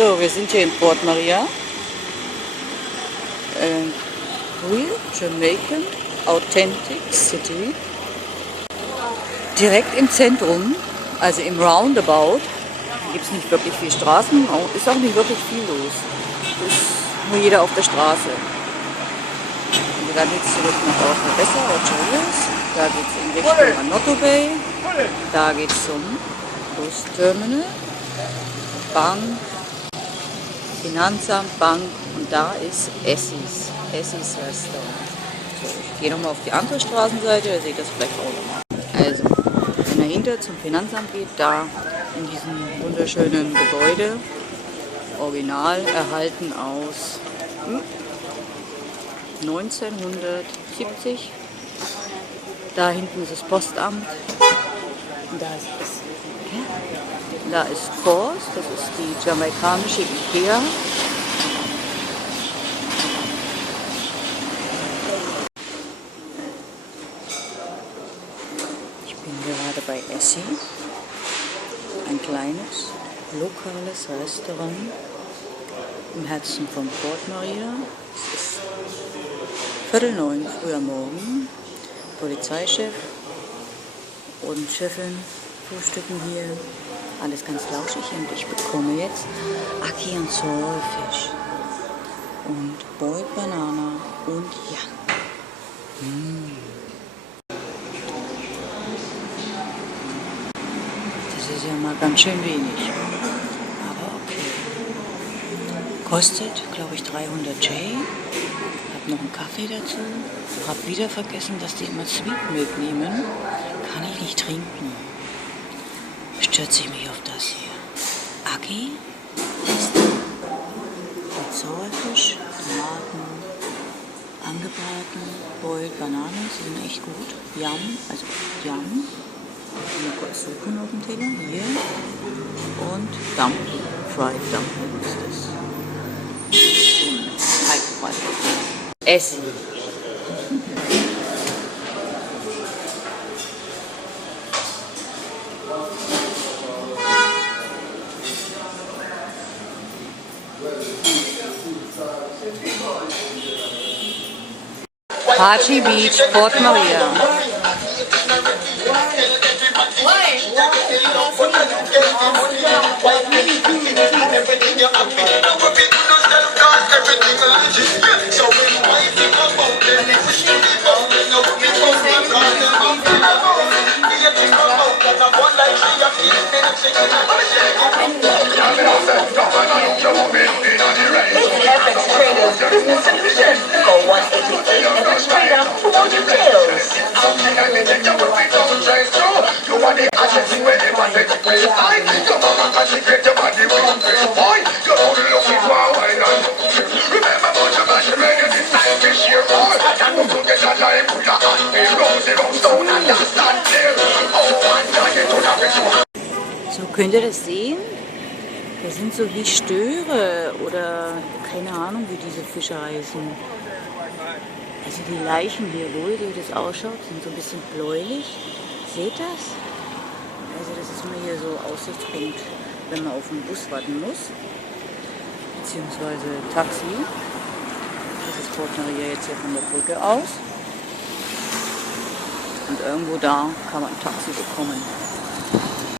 So, wir sind hier in Port Maria. Real Jamaican Authentic City. Direkt im Zentrum, also im Roundabout. Da gibt es nicht wirklich viele Straßen, ist auch nicht wirklich viel los. Ist nur jeder auf der Straße. Und dann geht es zurück nach Ortobesa, Ocharias. Da geht es in Richtung Anoto Bay. Da geht es zum Busterminal, Bank, Finanzamt, Bank und da ist Essis Restaurant. So, ich gehe nochmal auf die andere Straßenseite, da seht ihr das vielleicht auch nochmal. Also, wenn ihr hinter zum Finanzamt geht, da in diesem wunderschönen Gebäude, original erhalten aus 1970. Da hinten ist das Postamt und da ist Essi. Da ist Force, das ist die jamaikanische Ikea. Ich bin gerade bei Essi, ein kleines, lokales Restaurant im Herzen von Port Maria. Es ist 8:45 früh am Morgen. Polizeichef und Chefin frühstücken hier. Alles ganz lauschig und ich bekomme jetzt Ackee und Saltfish und Boiled Banana und ja. Das ist ja mal ganz schön wenig, aber okay. Kostet, glaube ich, 300 J. Hab noch einen Kaffee dazu. Hab wieder vergessen, dass die immer Sweet Milk nehmen. Kann ich nicht trinken. Stürze ich mich auf das hier. Ackee mit Sauerfisch, Tomaten, angebraten, Boiled Bananen, die sind echt gut. Yum, also Yum. Mal kurz suchen auf dem Teller. Hier. Und Dumpling, Fried Dumpling ist das. Teigfrei. Essen. Haji Beach, Port Maria. Business solution. Go 188 and then straight up for more details. So, könnt ihr das sehen? Das sind so wie Störe oder keine Ahnung, wie diese Fische heißen. Also die Leichen hier wohl, so wie das ausschaut, sind so ein bisschen bläulich. Seht das? Also das ist immer hier so Aussichtspunkt, wenn man auf den Bus warten muss. Beziehungsweise Taxi. Das ist Port Maria jetzt hier von der Brücke aus. Und irgendwo da kann man ein Taxi bekommen.